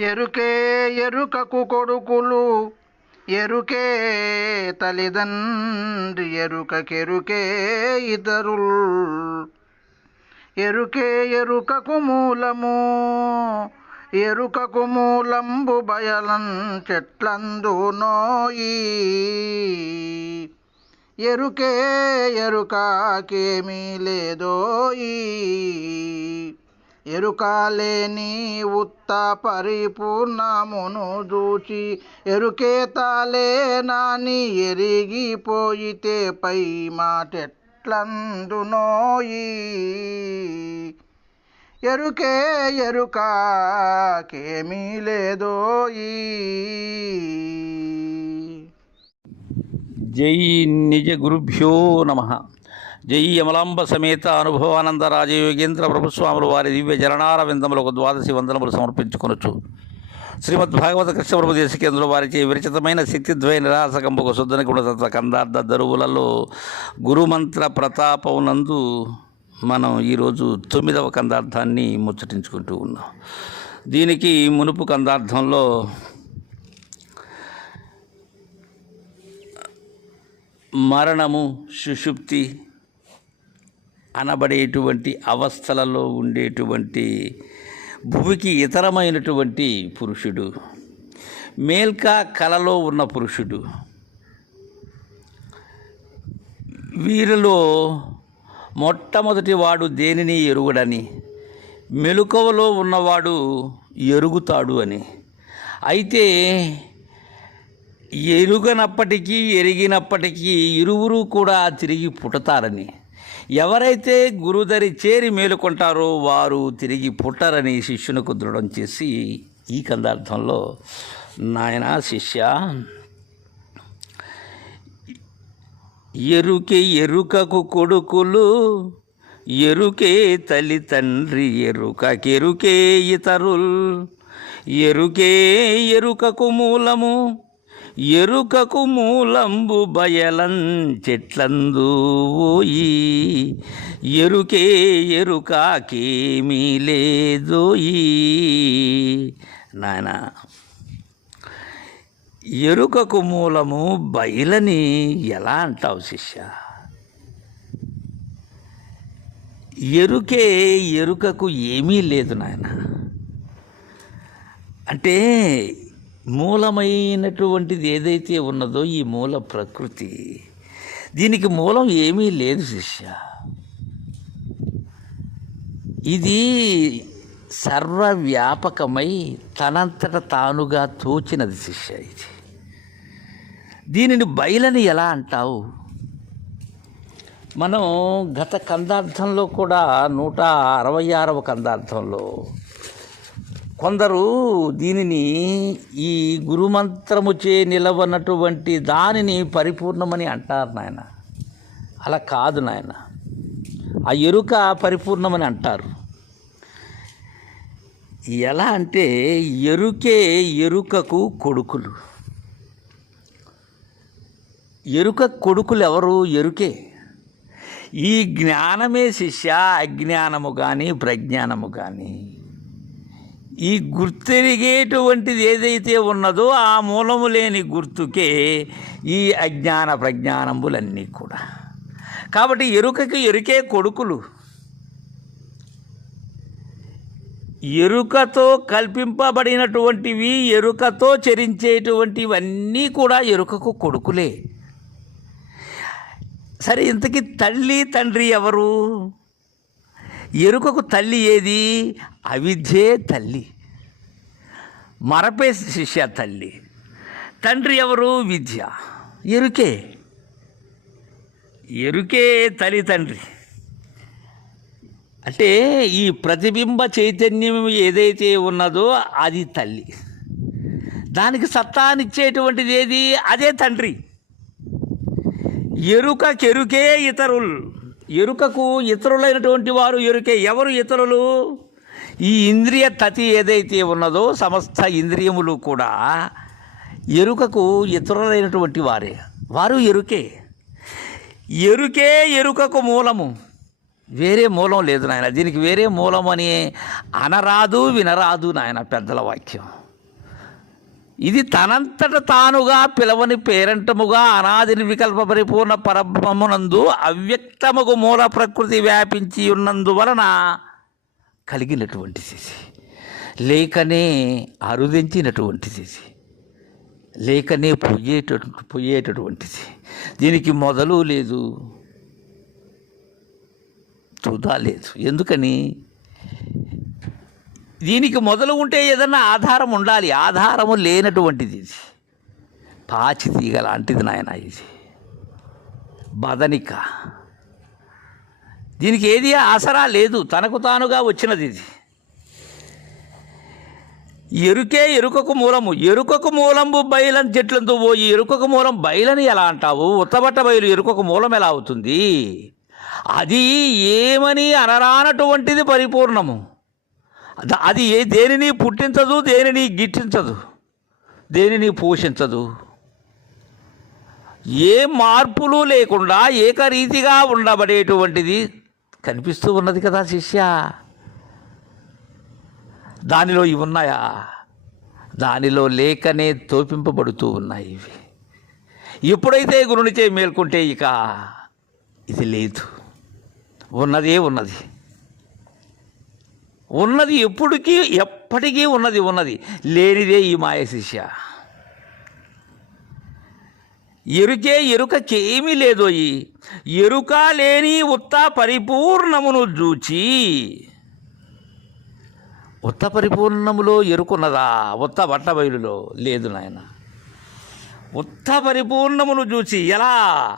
ఎరుకే ఎరుకకు కొడుకులు. ఎరుకే తల్లిదండ్రి ఎరుకకెరుకే ఇతరుల్. ఎరుకే ఎరుకకు మూలము. ఎరుకకు మూలంబు బయలం చెట్లందు నోయి. ఎరుకే ఎరుకాకేమీ లేదోయి. ఎరుకాలేని ఉత్త పరిపూర్ణమును దూచి ఎరుకే నాని ఎరిగిపోయితే పై మాటెట్లందునోయి ఎరుకే ఎరుకాకేమీ లేదోయి జై నిజ గురుభ్యో నమ. జై యమలాంబ సమేత అనుభవానంద రాజయోగేంద్ర ప్రభుస్వాములు వారి దివ్య జరణార విందములకు ద్వాదశి వందనములు సమర్పించుకొనొచ్చు శ్రీమద్ భాగవత కృష్ణప్రభు దేశకేంద్రుల వారిచే విరచితమైన శక్తిద్వయ నిరాసకంబకు శుద్ధని గుణతత్వ కందార్థ దరువులలో గురుమంత్ర ప్రతాపమునందు మనం ఈరోజు తొమ్మిదవ కందార్థాన్ని ముచ్చటించుకుంటూ ఉన్నాం. దీనికి మునుపు కందార్థంలో మరణము సుషుప్తి అనబడేటువంటి అవస్థలలో ఉండేటువంటి భూమికి ఇతరమైనటువంటి పురుషుడు. మేల్కా కలలో ఉన్న పురుషుడు. వీరిలో మొట్టమొదటి వాడు దేనిని ఎరుగుడని? మెలకువలో ఉన్నవాడు ఎరుగుతాడు అని. అయితే ఎరుగనప్పటికీ ఎరిగినప్పటికీ ఇరువురు కూడా తిరిగి పుడతారని. ఎవరైతే గురుదరి చేరి మేలుకుంటారో వారు తిరిగి పుట్టరని శిష్యునికి దృఢం చేసి ఈ కందార్థంలో నాయన శిష్య ఎరుకే ఎరుకకు కొడుకులు ఎరుకే తల్లి తండ్రి ఎరుకకెరుకే ఇతరుల్ ఎరుకే ఎరుకకు మూలము ఎరుకకు మూలంబు బయలం చెట్లందు ఓయి ఎరుకే ఎరుకాకేమీ లేదోయి నాయన ఎరుకకు మూలము బయలని ఎలా అంటావు శిష్య? ఎరుకే ఎరుకకు ఏమీ లేదు నాయన. అంటే మూలమైనటువంటిది ఏదైతే ఉన్నదో ఈ మూల ప్రకృతి. దీనికి మూలం ఏమీ లేదు శిష్య. ఇది సర్వవ్యాపకమై తనంతట తానుగా తోచినది శిష్య ఇది. దీనిని బయలని ఎలా అంటావు? మనం గత కందార్థంలో కూడా నూట అరవై ఆరవ కందార్థంలో కొందరు దీనిని ఈ గురుమంత్రముచే నిలవనటువంటి దానిని పరిపూర్ణమని అంటారు నాయన. అలా కాదు నాయన. ఆ ఎరుక పరిపూర్ణమని అంటారు. ఎలా అంటే ఎరుకే ఎరుకకు కొడుకులు. ఎరుక కొడుకులు ఎవరు? ఎరుకే. ఈ జ్ఞానమే శిష్య అజ్ఞానము కానీ ప్రజ్ఞానము కానీ ఈ గుర్తెరిగేటువంటిది ఏదైతే ఉన్నదో ఆ మూలము లేని గుర్తుకే ఈ అజ్ఞాన ప్రజ్ఞానములన్నీ కూడా. కాబట్టి ఎరుకకి ఎరుకే కొడుకులు. ఎరుకతో కల్పింపబడినటువంటివి ఎరుకతో చరించేటువంటివన్నీ కూడా ఎరుకకు కొడుకులే. సరే ఇంతకీ తల్లి తండ్రి ఎవరు? ఎరుకకు తల్లి ఏది? అవిద్యే తల్లి. మరపే శిష్య తల్లి. తండ్రి ఎవరు? విద్య. ఎరుకే. ఎరుకే తల్లి తండ్రి. అంటే ఈ ప్రతిబింబ చైతన్యం ఏదైతే ఉన్నదో అది తల్లి. దానికి సత్తానిచ్చేటువంటిది ఏది? అదే తండ్రి. ఎరుకకెరుకే ఇతరులు. ఎరుకకు ఇతరులైనటువంటి వారు ఎరుకే ఎవరు ఇతరులు? ఈ ఇంద్రియ తతి ఏదైతే ఉన్నదో సమస్త ఇంద్రియములు కూడా ఎరుకకు ఇతరులైనటువంటి వారే. వారు ఎరుకే. ఎరుకే ఎరుకకు మూలము. వేరే మూలం లేదు నాయన. దీనికి వేరే మూలం అని అనరాదు వినరాదు నాయన పెద్దల వాక్యం. ఇది తనంతట తానుగా పిలవని పేరంటముగా అనాదిని వికల్ప పరిపూర్ణ పరబ్రహ్మనందు అవ్యక్తముగు మూల ప్రకృతి వ్యాపించి ఉన్నందువలన కలిగినటువంటిది చేసి లేకనే అరుదించినటువంటిది లేకనే పొయ్యేట పొయ్యేటటువంటిది దీనికి మొదలు లేదు. తుదా లేదు. ఎందుకని? దీనికి మొదలు ఉంటే ఏదన్నా ఆధారం ఉండాలి. ఆధారము లేనటువంటిది ఇది. పాచి తీగ లాంటిది నాయన ఇది. బదనిక. దీనికి ఏది ఆసరా లేదు. తనకు తానుగా వచ్చినది ఇది. ఎరుకే ఎరుకకు మూలము. ఎరుకకు మూలంబు బయలని చెట్లంతో పోయి ఎరుకకు మూలం బయలని ఎలా అంటావు? ఉత్తబట్ట బయలు ఎరుకకు మూలం ఎలా అవుతుంది? అది ఏమని అనరానటువంటిది పరిపూర్ణము. అది ఏ దేనిని పుట్టించదు దేనిని గిట్టించదు దేనిని పోషించదు. ఏ మార్పులు లేకుండా ఏకరీతిగా ఉండబడేటువంటిది కనిపిస్తూ ఉన్నది కదా శిష్య. దానిలో ఇవి ఉన్నాయా? దానిలో లేకనే తోపింపబడుతూ ఉన్నాయి ఇవి. ఎప్పుడైతే గురునిచే మేల్కొంటే ఇక ఇది లేదు. ఉన్నదే ఉన్నది. ఉన్నది ఎప్పటికీ ఎప్పటికీ ఉన్నది ఉన్నది. లేనిదే ఈ మాయ శిష్య. ఎరుకే ఎరుకకేమీ లేదోయి ఎరుక లేని ఉత్త పరిపూర్ణమును చూచి. ఉత్త పరిపూర్ణములో ఎరుకున్నదా? ఉత్త బట్ట బయలులో లేదు నాయన. ఉత్త పరిపూర్ణమును చూసి ఎలా?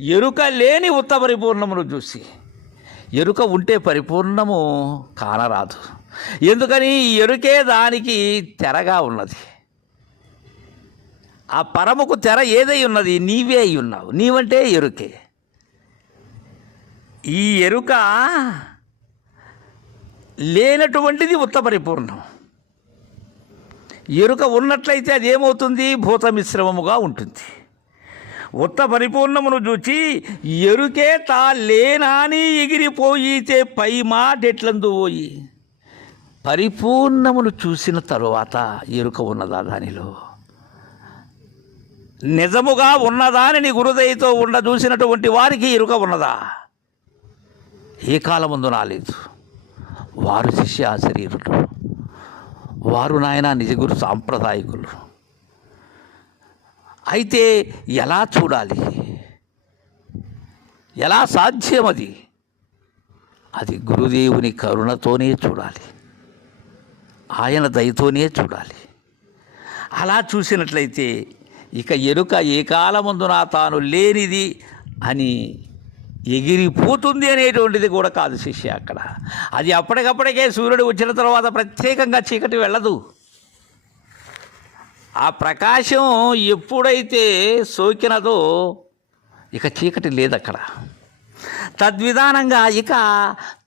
ఎరుక లేని ఉత్త పరిపూర్ణమును చూసి. ఎరుక ఉంటే పరిపూర్ణము కానరాదు. ఎందుకని ఈ ఎరుకే దానికి తెరగా ఉన్నది. ఆ పరముకు తెర ఏదై ఉన్నది నీవే అయి ఉన్నావు. నీవంటే ఎరుకే. ఈ ఎరుక లేనటువంటిది ఉత్త పరిపూర్ణం. ఎరుక ఉన్నట్లయితే అది ఏమవుతుంది? భూతమిశ్రమముగా ఉంటుంది. ఉత్త పరిపూర్ణమును చూచి ఎరుకే తా లేనాని ఎగిరిపోయితే పై మాటెట్లందు పోయి. పరిపూర్ణమును చూసిన తరువాత ఎరుక ఉన్నదా దానిలో? నిజముగా ఉన్నదానిని గురుదయతో ఉండ చూసినటువంటి వారికి ఎరుక ఉన్నదా? ఏ కాలముందు నాలేదు. వారు శిష్య శరీరులు వారు నాయన నిజగురు సాంప్రదాయకులు. అయితే ఎలా చూడాలి? ఎలా సాధ్యం అది? అది గురుదేవుని కరుణతోనే చూడాలి. ఆయన దయతోనే చూడాలి. అలా చూసినట్లయితే ఇక ఎరుక ఏ కాలమందున తాను లేనిది అని ఎగిరిపోతుంది అనేటువంటిది కూడా కాదు శిష్య అక్కడ. అది అప్పటికప్పటికే సూర్యుడు వచ్చిన తర్వాత ప్రత్యేకంగా చీకటి వెళ్ళదు. ఆ ప్రకాశం ఎప్పుడైతే సోకినదో ఇక చీకటి లేదక్కడ. తద్విధానంగా ఇక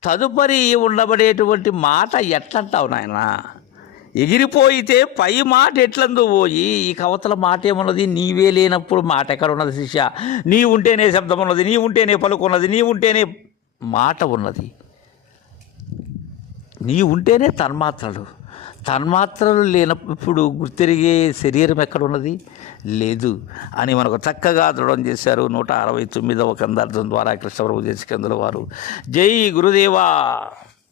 తదుపరి ఉండబడేటువంటి మాట ఎట్లంటావు నాయన? ఎగిరిపోయితే పై మాట ఎట్లందు పోయి ఈ కవతల మాట ఏమున్నది నీవే లేనప్పుడు మాట ఎక్కడ ఉన్నది శిష్య? నీ ఉంటేనే శబ్దం ఉన్నది నీ ఉంటేనే పలుకున్నది నీ ఉంటేనే మాట ఉన్నది. నీ ఉంటేనే తన్మాత్రలు. తన్మాత్రలు లేనప్పుడు గుర్తిరిగే శరీరం ఎక్కడ ఉన్నది లేదు. అని మనకు చక్కగా దృఢం చేశారు నూట అరవై తొమ్మిదవ కందార్థం ద్వారా కృష్ణప్రభు దేశికందుల వారు జై గురుదేవా!